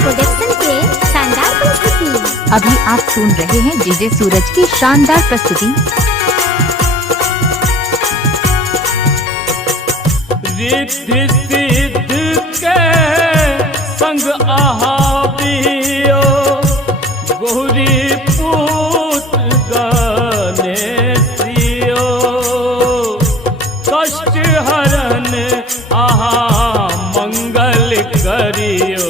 Production के शानदार प्रस्तुति। अभी आप सुन रहे हैं डीजे सूरज की शानदार प्रस्तुति। रिद्धि सिद्ध के संग आहाबियो गौरी पुत्र गणेशियो कष्ट हरण आहा मंगल करियो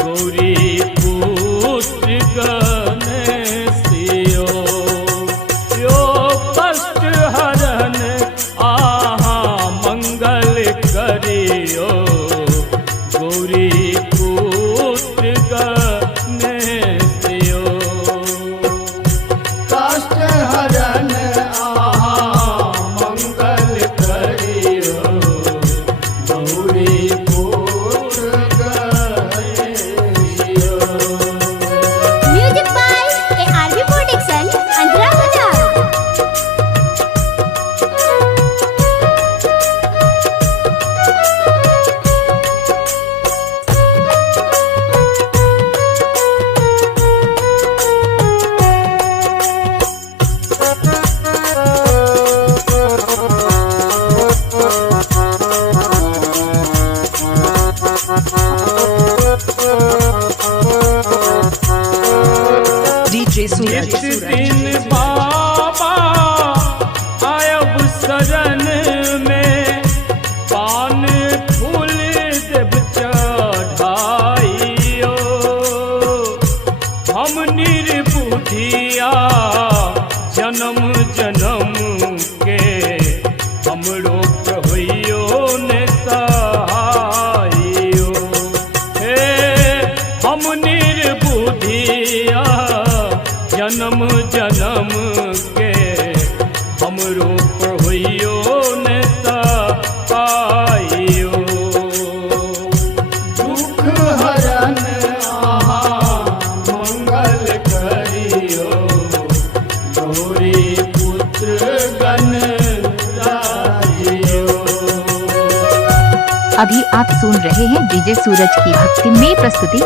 गौरी पुत्र गणेशियो यो कष्ट हरण आहा मंगल करियो गौरी पुत्र गणेशियो कष्ट हरण आहा मंगल करियो गौरी पुत्र गणेशियो। म्यूजिक बाय ARV प्रोडक्शन अंतरा बाजार। डीजे सूरज इस दिन बाबा आयब शरण में पान फूल देव चढ़ाइयो हम निर्बुद्धिया जन्म जन्म के हमरो कहियो ने सहाइयो हे हम निर्बुद्धिया जन्म जन्म के हमरो कहियो ने सहाइयो दुख हरण आहा मंगल करियो गौरी पुत्र गणेशियो। अभी आप सुन रहे हैं डीजे सूरज की भक्तिमय प्रस्तुति।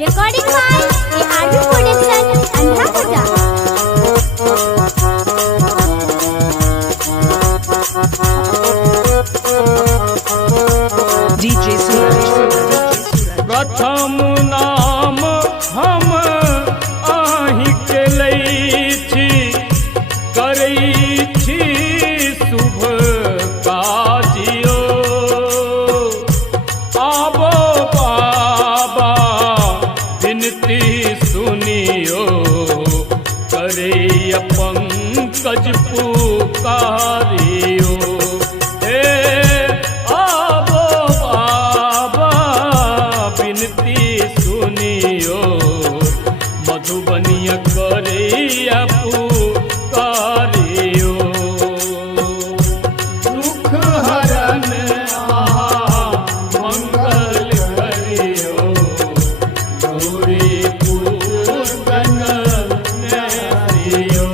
रिकॉर्डिंग बाय ARV प्रोडक्शन अंतरा बाजार। डीजे सूरज प्रथम नाम हम आहि के लई छी करई छी शुभ काजियो आबो बाबा विनती सुनियो करई पंकज पुकारियो हे आबो बाबा विनती सुनियो मधुबनिया करैया पुकारियो दुख हरण आहा मंगल करियो गौरी पुत्र गणेशियो।